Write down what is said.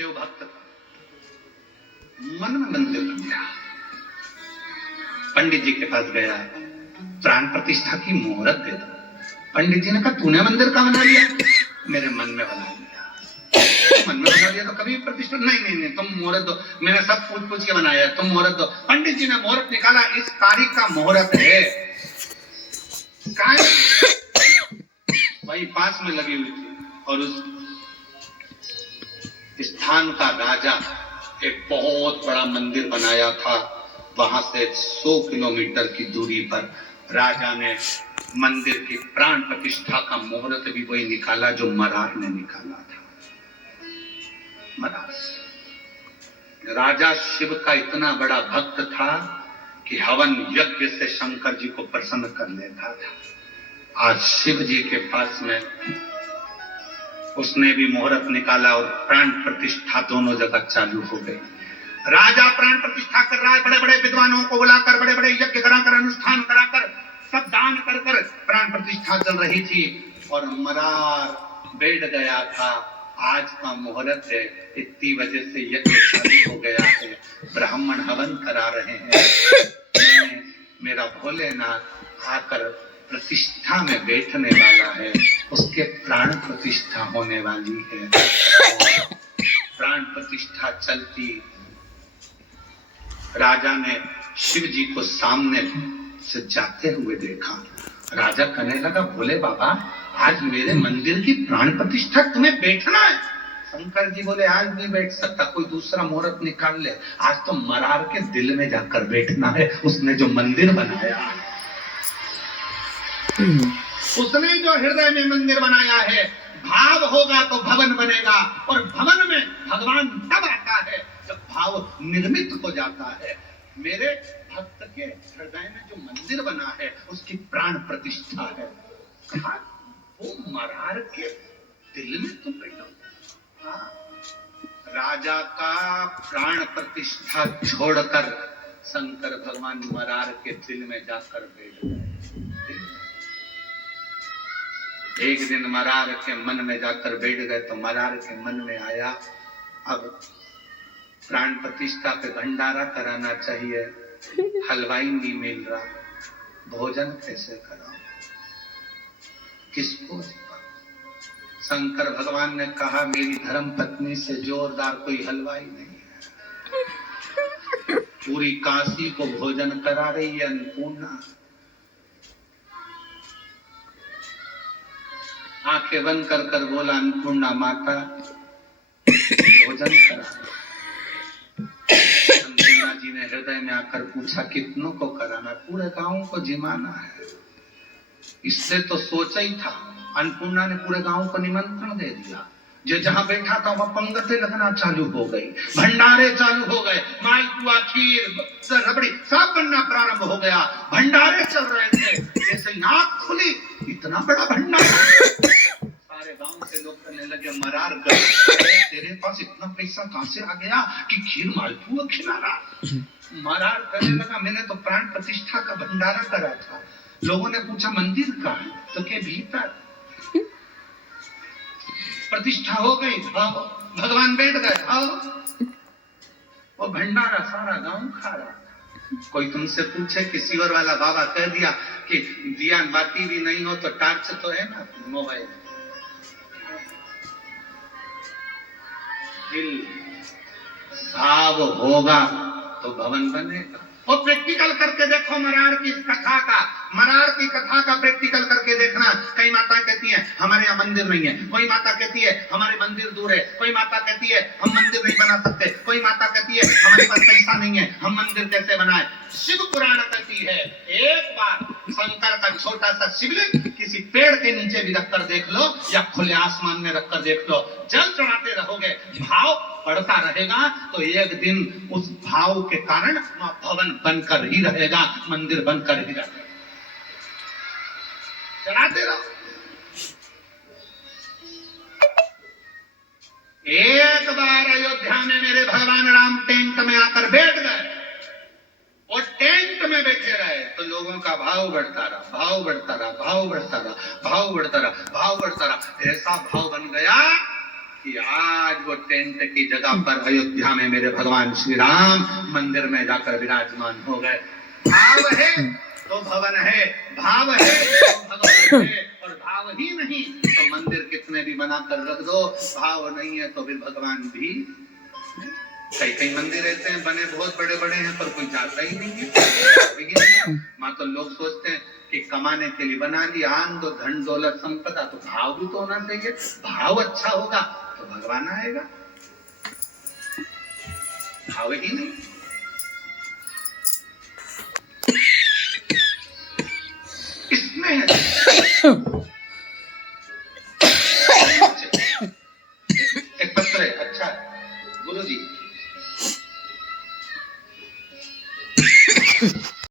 शिव भक्त था, मन में मंदिर बन गया। पंडित जी के पास गया, प्राण प्रतिष्ठा की मुहूर्त दे दो। पंडित जी ने कहा तूने मंदिर का बना लिया? मेरे मन में बना लिया। मन में बना लिया तो कभी प्रतिष्ठा नहीं, तुम मुहूर्त दो। मैंने सब पूछ के बनाया, तुम मुहूर्त दो। पंडित जी ने मुहूर्त निकाला, इस तारीख का मुहूर्त है। वही पास में लगी हुई थी और उस स्थान का राजा एक बहुत बड़ा मंदिर बनाया था। वहां से 100 किलोमीटर की दूरी पर राजा ने मंदिर की प्राण प्रतिष्ठा का मुहूर्त भी वही निकाला जो मरार ने निकाला था। मरार राजा शिव का इतना बड़ा भक्त था कि हवन यज्ञ से शंकर जी को प्रसन्न कर लेता था। आज शिव जी के पास में उसने भी मुहूर्त निकाला और प्राण प्रतिष्ठा दोनों जगह चालू हो गई। राजा प्राण प्रतिष्ठा कर रहा है, बड़े बड़े विद्वानों को बुलाकर, बड़े बड़े यज्ञ कराकर, अनुष्ठान कराकर, सब दान कर कर प्राण प्रतिष्ठा चल रही थी। और मरार बैठ गया था, आज का मुहूर्त है, इतनी वजह से यज्ञ चालू हो गया है, ब्राह्मण हवन करा रहे हैं, मेरा भोलेनाथ आकर प्रतिष्ठा में बैठने वाला है, उसके प्राण प्रतिष्ठा होने वाली है। प्राण प्रतिष्ठा चलती, राजा ने शिव जी को सामने से जाते हुए देखा। राजा कहने लगा भोले बाबा, आज मेरे मंदिर की प्राण प्रतिष्ठा तुम्हें बैठना है? शंकर जी बोले आज नहीं बैठ सकता, कोई दूसरा मुहूर्त निकाल ले। आज तो मरार के दिल में जाकर बैठना है, उसने जो मंदिर बनाया, उसने जो हृदय में मंदिर बनाया है। भाव होगा तो भवन बनेगा, और भवन में भगवान तब आता है जब भाव निर्मित हो जाता है। मेरे भक्त के हृदय में जो मंदिर बना है उसकी प्राण प्रतिष्ठा है। कहा वो मरार के दिल में तुम बैठो। राजा का प्राण प्रतिष्ठा छोड़कर शंकर भगवान मरार के दिल में जाकर बैठ गए। एक दिन मरार के मन में जाकर बैठ गए तो मरार के मन में आया, अब प्राण प्रतिष्ठा पे भंडारा कराना चाहिए, हलवाई नहीं मिल रहा, भोजन कैसे कराऊं, किसको? शंकर भगवान ने कहा मेरी धर्म पत्नी से जोरदार कोई हलवाई नहीं है, पूरी काशी को भोजन करा रही है अन्नपूर्णा। आंखें बंद कर कर बोला अन्नपूर्णा माता भोजन करा। अन्नपूर्णा जी ने हृदय में आकर पूछा कितनों को कराना? पूरे गांव को जिमाना है। इससे तो सोचा ही था। अन्नपूर्णा ने पूरे गांव को निमंत्रण दे दिया। जो जहां बैठा था वह पंगतें लगना चालू हो गई, भंडारे चालू हो गए, मालपुआ, खीर, रबड़ी सब बनना प्रारंभ हो गया। भंडारे चल रहे थे, जैसे आंख खुली इतना बड़ा भंडारा। सारे गांव के लोग कहने लगे मरार तेरे पास इतना पैसा कहां से आ गया कि खीर मालपुआ खिला रहा? मरार कहने लगा मैंने तो प्राण प्रतिष्ठा का भंडारा करा था। लोगों ने पूछा मंदिर कहाँ है? तो के भीतर। प्रतिष्ठा हो गई, भगवान बैठ गए, वो भंडारा सारा गांव खा रहा। कोई तुमसे पूछे कि सीवर वाला बाबा कह दिया कि दिया बाती भी नहीं हो तो टार्च तो है ना मोबाइल। दिल भाव होगा तो भवन बनेगा। और प्रैक्टिकल करके देखो मरार की कथा का, मरार की कथा का प्रैक्टिकल करके देखना। कई माता कहती है हमारे यहाँ मंदिर नहीं है, कोई माता कहती है हमारे मंदिर दूर है, कोई माता कहती है हम मंदिर नहीं बना सकते, कोई माता कहती है हमारे पास पैसा नहीं है, हम मंदिर कैसे बनाए। शिव पुराण कहती है एक बार शंकर का छोटा सा शिवलिंग किसी पेड़ के नीचे भी रखकर देख लो या खुले आसमान में रखकर देख लो, जल चढ़ाते रहोगे, भाव बढ़ता रहेगा तो एक दिन उस भाव के कारण भवन बनकर ही रहेगा, मंदिर बनकर ही रहेगा। चढ़ाते रहो। एक बार अयोध्या में मेरे भगवान राम टेंट में आकर बैठ गए और टेंट में बैठे रहे तो लोगों का भाव बढ़ता रहा, भाव बढ़ता रहा, भाव बढ़ता रहा, भाव बढ़ता रहा, भाव बढ़ता रहा। ऐसा भाव बन गया कि आज वो टेंट की जगह पर अयोध्या में मेरे भगवान श्री राम मंदिर में जाकर विराजमान हो गए। भाव है तो भवन है, भाव है तो भगवान है, और भाव ही नहीं तो मंदिर कितने भी बनाकर रख दो, भाव नहीं है तो फिर भगवान भी। कई कई मंदिर ऐसे हैं बने बहुत बड़े बड़े हैं पर कोई जाता ही नहीं है। माँ तो लोग सोचते हैं कि कमाने के लिए बना लिया, आन दो धन दौलत संपदा, तो भाव भी तो होना चाहिए। भाव अच्छा होगा तो भगवान आएगा, भाव ही नहीं। इसमें